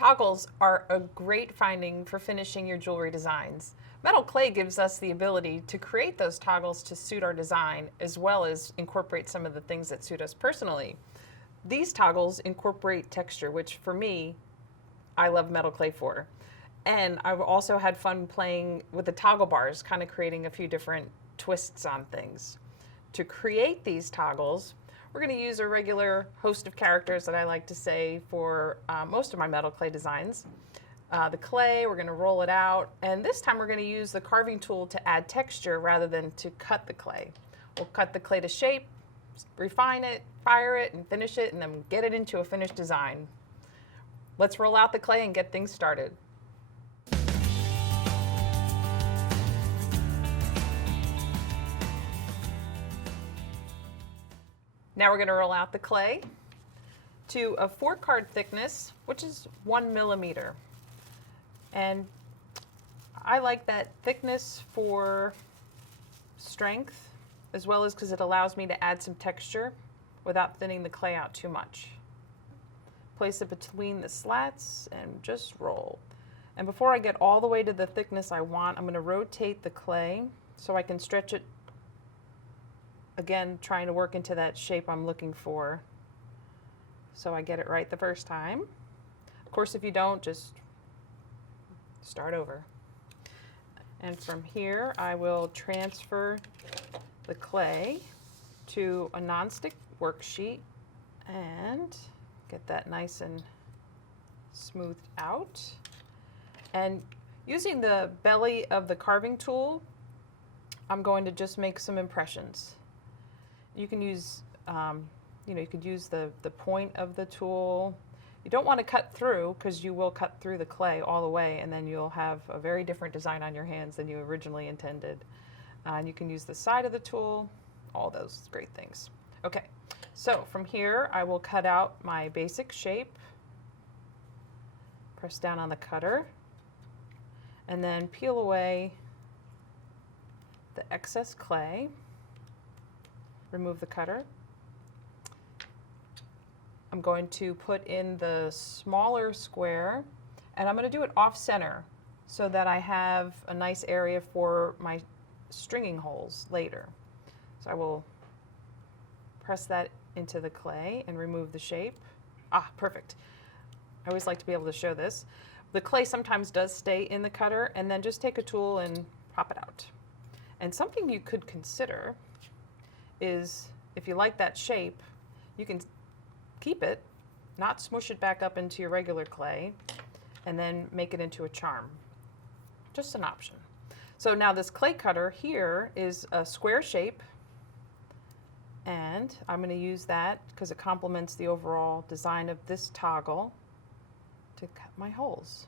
Toggles are a great finding for finishing your jewelry designs. Metal clay gives us the ability to create those toggles to suit our design, as well as incorporate some of the things that suit us personally. These toggles incorporate texture, which for me, I love metal clay for. And I've also had fun playing with the toggle bars, kind of creating a few different twists on things. To create these toggles, we're going to use a regular host of characters that I like to say for most of my metal clay designs. The clay, we're going to roll it out, and this time we're going to use the carving tool to add texture rather than to cut the clay. We'll cut the clay to shape, refine it, fire it, and finish it, and then get it into a finished design. Let's roll out the clay and get things started. Now we're going to roll out the clay to a 4-card thickness, which is 1 millimeter. And I like that thickness for strength, as well as because it allows me to add some texture without thinning the clay out too much. Place it between the slats and just roll. And before I get all the way to the thickness I want, I'm going to rotate the clay so I can stretch it. Again, trying to work into that shape I'm looking for so I get it right the first time. Of course, if you don't, just start over. And from here, I will transfer the clay to a nonstick worksheet and get that nice and smoothed out. And using the belly of the carving tool, I'm going to just make some impressions. You can use, you could use the point of the tool. You don't want to cut through because you will cut through the clay all the way, and then you'll have a very different design on your hands than you originally intended. And you can use the side of the tool, all those great things. Okay, so from here I will cut out my basic shape, press down on the cutter, and then peel away the excess clay. Remove the cutter. I'm going to put in the smaller square, and I'm going to do it off center so that I have a nice area for my stringing holes later. So I will press that into the clay and remove the shape. Ah, perfect. I always like to be able to show this. The clay sometimes does stay in the cutter, and then just take a tool and pop it out. And something you could consider is, if you like that shape, you can keep it, not smush it back up into your regular clay, and then make it into a charm. Just an option. So now this clay cutter here is a square shape, and I'm going to use that because it complements the overall design of this toggle to cut my holes.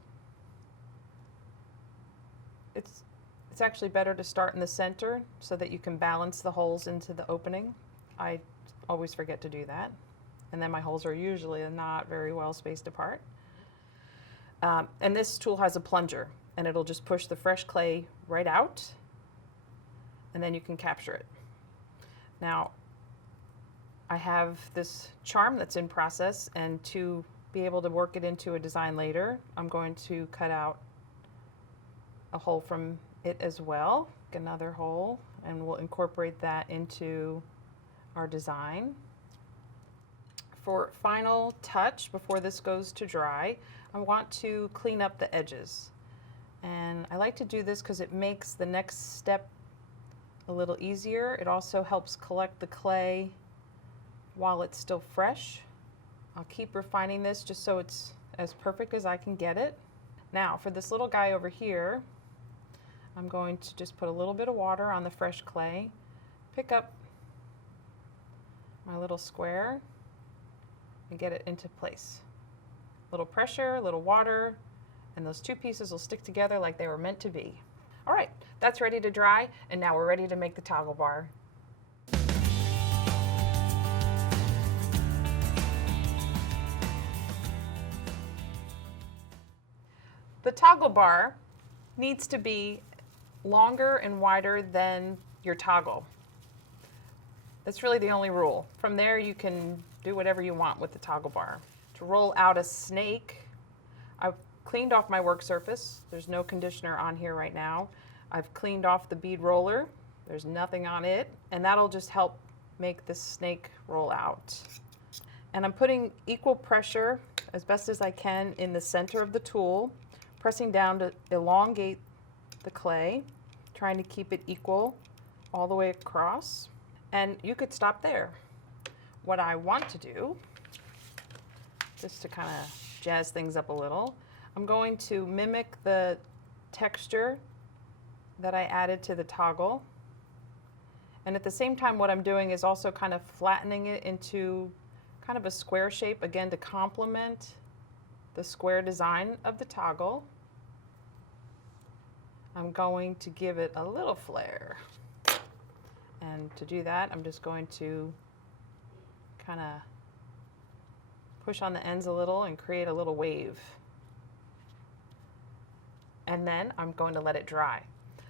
It's actually better to start in the center so that you can balance the holes into the opening. I always forget to do that. And then my holes are usually not very well spaced apart. And this tool has a plunger, and it'll just push the fresh clay right out, and then you can capture it. Now, I have this charm that's in process, and to be able to work it into a design later, I'm going to cut out a hole from it as well, another hole, and we'll incorporate that into our design. For final touch, before this goes to dry, I want to clean up the edges. And I like to do this because it makes the next step a little easier. It also helps collect the clay while it's still fresh. I'll keep refining this just so it's as perfect as I can get it. Now, for this little guy over here, I'm going to just put a little bit of water on the fresh clay, pick up my little square, and get it into place. Little pressure, little water, and those two pieces will stick together like they were meant to be. All right, that's ready to dry, and now we're ready to make the toggle bar. The toggle bar needs to be longer and wider than your toggle. That's really the only rule. From there, you can do whatever you want with the toggle bar. To roll out a snake, I've cleaned off my work surface. There's no conditioner on here right now. I've cleaned off the bead roller. There's nothing on it, and that'll just help make the snake roll out. And I'm putting equal pressure as best as I can in the center of the tool, pressing down to elongate the clay, trying to keep it equal all the way across. And you could stop there. What I want to do, just to kind of jazz things up a little, I'm going to mimic the texture that I added to the toggle. And at the same time, what I'm doing is also kind of flattening it into kind of a square shape, again, to complement the square design of the toggle. I'm going to give it a little flair. And to do that, I'm just going to kind of push on the ends a little and create a little wave. And then I'm going to let it dry.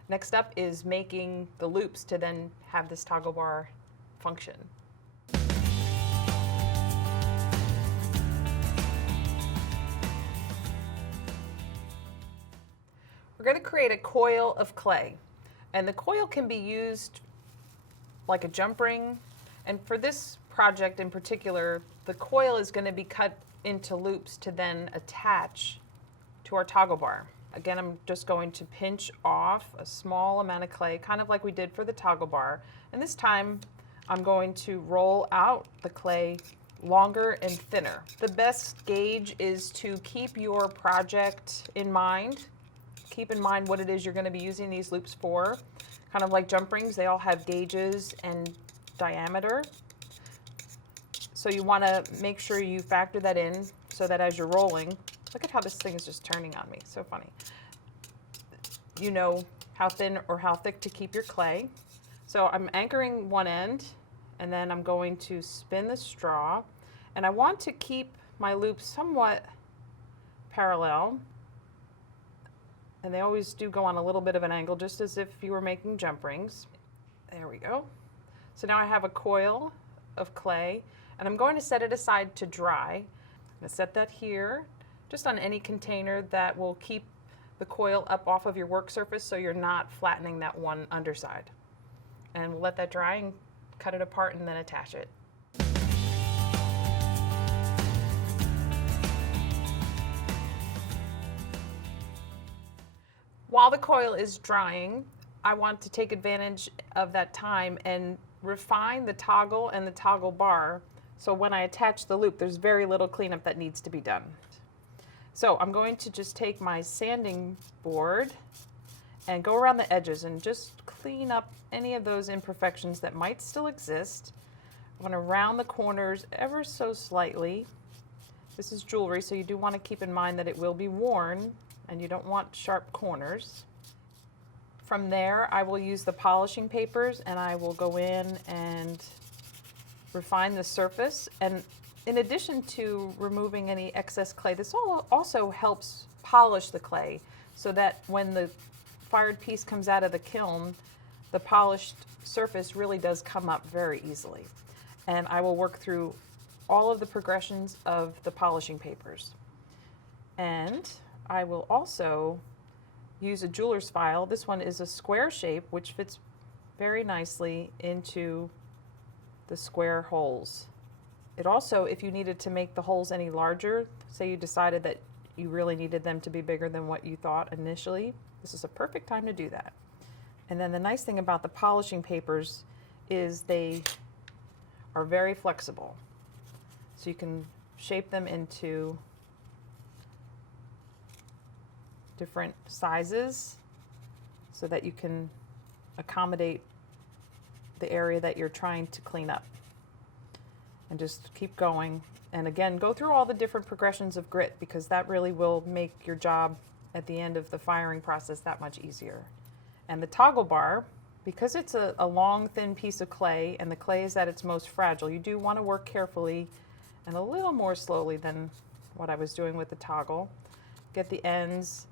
Next up is making the loops to then have this toggle bar function. We're going to create a coil of clay, and the coil can be used like a jump ring, and for this project in particular, the coil is going to be cut into loops to then attach to our toggle bar. Again, I'm just going to pinch off a small amount of clay, kind of like we did for the toggle bar, and this time I'm going to roll out the clay longer and thinner. The best gauge is to keep your project in mind. Keep in mind what it is you're going to be using these loops for. Kind of like jump rings, they all have gauges and diameter. So you want to make sure you factor that in so that as you're rolling, look at how this thing is just turning on me, so funny. You know how thin or how thick to keep your clay. So I'm anchoring one end, and then I'm going to spin the straw, and I want to keep my loops somewhat parallel. And they always do go on a little bit of an angle, just as if you were making jump rings. There we go. So now I have a coil of clay, and I'm going to set it aside to dry. I'm going to set that here, just on any container that will keep the coil up off of your work surface so you're not flattening that one underside. And we'll let that dry and cut it apart and then attach it. While the coil is drying, I want to take advantage of that time and refine the toggle and the toggle bar. So when I attach the loop, there's very little cleanup that needs to be done. So I'm going to just take my sanding board and go around the edges and just clean up any of those imperfections that might still exist. I'm going to round the corners ever so slightly. This is jewelry, so you do want to keep in mind that it will be worn, and you don't want sharp corners. From there, I will use the polishing papers, and I will go in and refine the surface. And in addition to removing any excess clay, this also helps polish the clay so that when the fired piece comes out of the kiln, the polished surface really does come up very easily. And I will work through all of the progressions of the polishing papers. And I will also use a jeweler's file. This one is a square shape, which fits very nicely into the square holes. It also, if you needed to make the holes any larger, say you decided that you really needed them to be bigger than what you thought initially, this is a perfect time to do that. And then the nice thing about the polishing papers is they are very flexible. So you can shape them into different sizes so that you can accommodate the area that you're trying to clean up. And just keep going. And again, go through all the different progressions of grit, because that really will make your job at the end of the firing process that much easier. And the toggle bar, because it's a long, thin piece of clay, and the clay is at its most fragile, you do want to work carefully and a little more slowly than what I was doing with the toggle. Get the ends,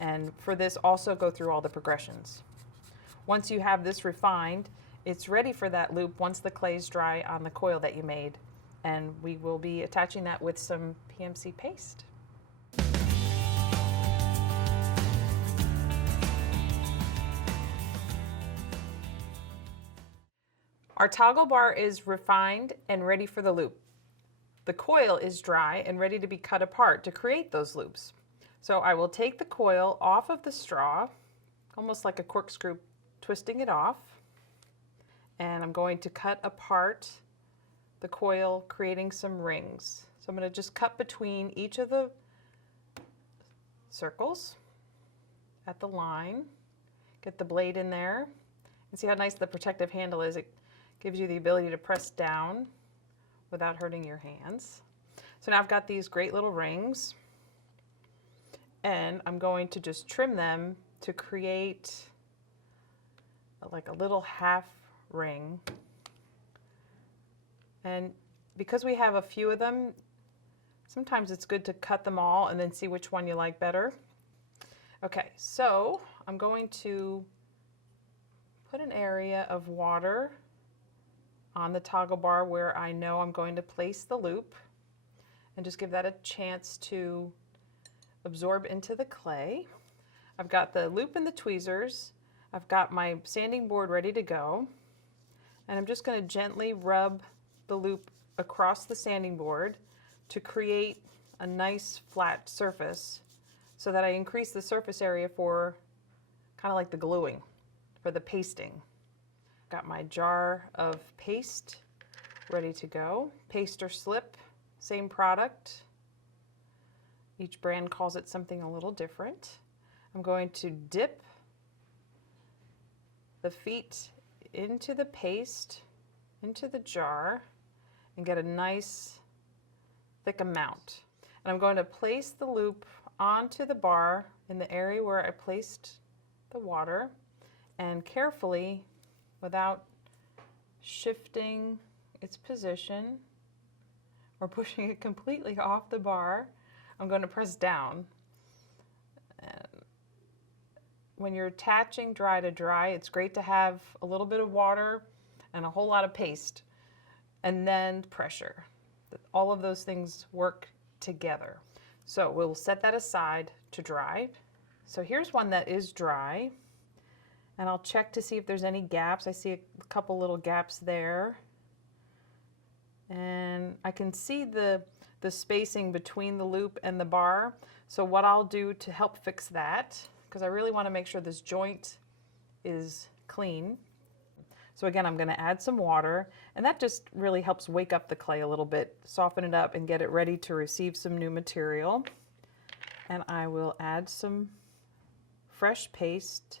and for this also go through all the progressions. Once you have this refined, it's ready for that loop once the clay is dry on the coil that you made, and we will be attaching that with some PMC paste. Our toggle bar is refined and ready for the loop. The coil is dry and ready to be cut apart to create those loops. So I will take the coil off of the straw, almost like a corkscrew, twisting it off, and I'm going to cut apart the coil, creating some rings. So I'm going to just cut between each of the circles at the line, get the blade in there, and see how nice the protective handle is. It gives you the ability to press down without hurting your hands. So now I've got these great little rings, and I'm going to just trim them to create like a little half ring. And because we have a few of them, sometimes it's good to cut them all and then see which one you like better. Okay, so I'm going to put an area of water on the toggle bar where I know I'm going to place the loop, and just give that a chance to absorb into the clay. I've got the loop and the tweezers. I've got my sanding board ready to go, and I'm just going to gently rub the loop across the sanding board to create a nice flat surface so that I increase the surface area for kind of like the gluing, for the pasting. Got my jar of paste ready to go. Paste or slip, same product. Each brand calls it something a little different. I'm going to dip the feet into the paste, into the jar, and get a nice thick amount. And I'm going to place the loop onto the bar in the area where I placed the water, and carefully, without shifting its position or pushing it completely off the bar, I'm going to press down. And when you're attaching dry to dry, it's great to have a little bit of water and a whole lot of paste, and then pressure. All of those things work together. So we'll set that aside to dry. So here's one that is dry, and I'll check to see if there's any gaps. I see a couple little gaps there, and I can see the spacing between the loop and the bar. So what I'll do to help fix that, because I really want to make sure this joint is clean. So again, I'm going to add some water, and that just really helps wake up the clay a little bit, soften it up, and get it ready to receive some new material. And I will add some fresh paste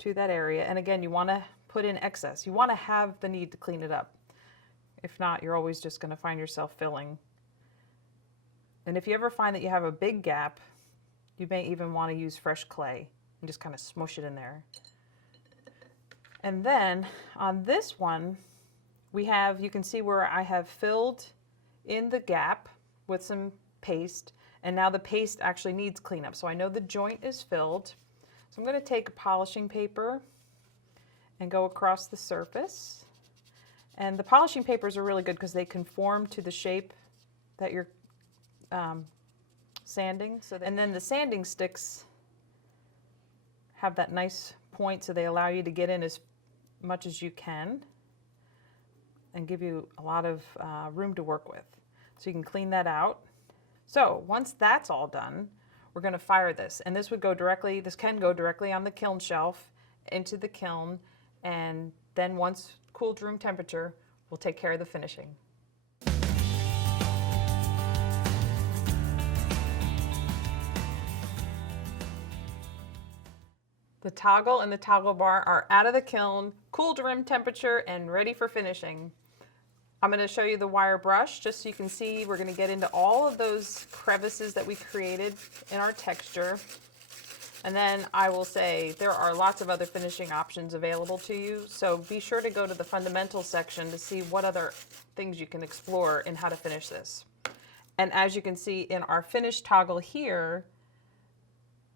to that area. And again, you want to put in excess. You want to have the need to clean it up. If not, you're always just going to find yourself filling. And if you ever find that you have a big gap, you may even want to use fresh clay and just kind of smush it in there. And then on this one, we have, you can see where I have filled in the gap with some paste, and now the paste actually needs cleanup. So I know the joint is filled. So I'm going to take a polishing paper and go across the surface. And the polishing papers are really good because they conform to the shape that you're sanding. And then the sanding sticks have that nice point, so they allow you to get in as much as you can and give you a lot of room to work with. So you can clean that out. So once that's all done, we're going to fire this, and this can go directly on the kiln shelf into the kiln, and then once cooled room temperature, we'll take care of the finishing. The toggle and the toggle bar are out of the kiln, cooled to room temperature, and ready for finishing. I'm going to show you the wire brush just so you can see. We're going to get into all of those crevices that we created in our texture. And then I will say there are lots of other finishing options available to you, so be sure to go to the fundamentals section to see what other things you can explore in how to finish this. And as you can see in our finished toggle here,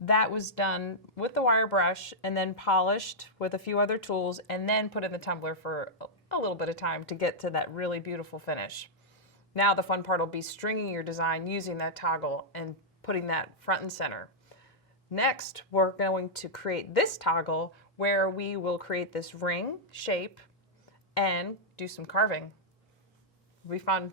that was done with the wire brush and then polished with a few other tools and then put in the tumbler for a little bit of time to get to that really beautiful finish. Now the fun part will be stringing your design using that toggle and putting that front and center. Next, we're going to create this toggle where we will create this ring shape and do some carving. It'll be fun.